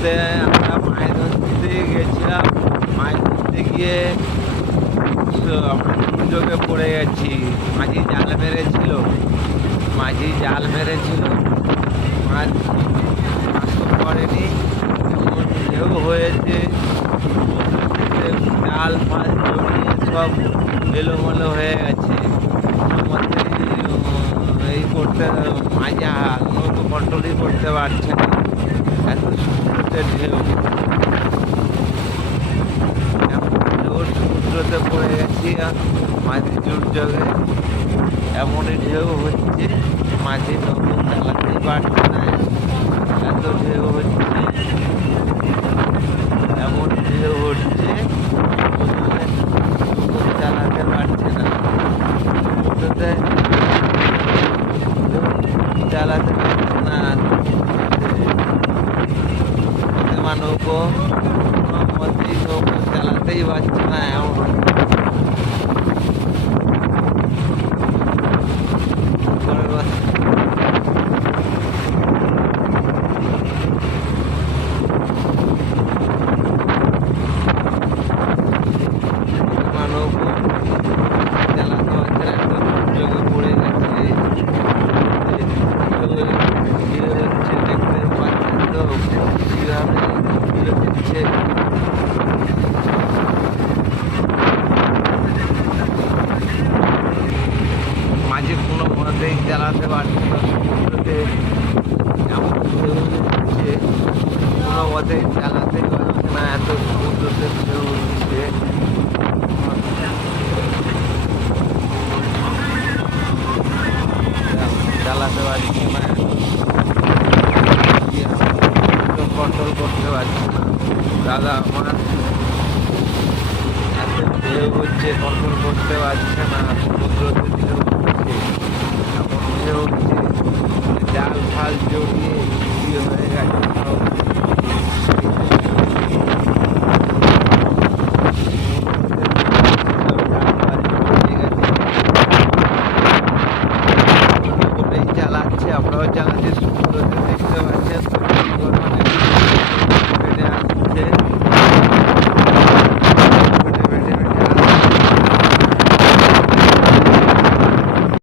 সমুদ্রে আমরা মাছ ধরতে গেছিলাম। মাছ ধরতে গিয়ে আমরা দুর্যোগে পড়ে গেছি। মাঝি জাল মেরেছিল, মাছ বাস্তব করেনি, এমন ঢেউ হয়েছে জাল ফাল জড়িয়ে সব এলোমেলো হয়ে গেছে। কোনো মতেই এই করতে মাঝি নৌকো কন্ট্রোলই করতে পারছে না, এত সমুদ্রের ঢেউ। জোর সমুদ্রতে পড়ে গেছি মাঝি দুর্যোগে। এমনই ঢেউ হচ্ছে, মাঝি নৌকো চালাতেই পারছে না, এত ঢেউ হচ্ছে, এমন ঢেউ হচ্ছে নৌকো চালাতে পারছে না। সমুদ্রতে চালাতে পারছে না, নৌকো কোনো মতেই নৌকো চালাতেই পারছে না। এমন নৌকো চালাতে পারছে না, এত দুর্যোগে পড়ে গেছে। হচ্ছে দেখতে পাচ্ছেন তো কিভাবে দিচ্ছে। মাঝে কোনো মতেই চালাতে পারছে না, সমুদ্রতে এমন ঢেউ হচ্ছে কোনো মতেই চালাতে পারছে না, এত সমুদ্রতে ঢেউ হচ্ছে। চালাতে পারছি না, কন্ট্রোল করতে পারছি না। দাদা আমার এত ঢেউ হচ্ছে, কন্ট্রোল করতে পারছে না, সমুদ্রতে ঢেউ হচ্ছে, এমন ঢেউ হচ্ছে জাল ফাল জড়িয়ে হয়ে গেছে সব। চালাচ্ছে, আমরাও চালাচ্ছি, সমুদ্র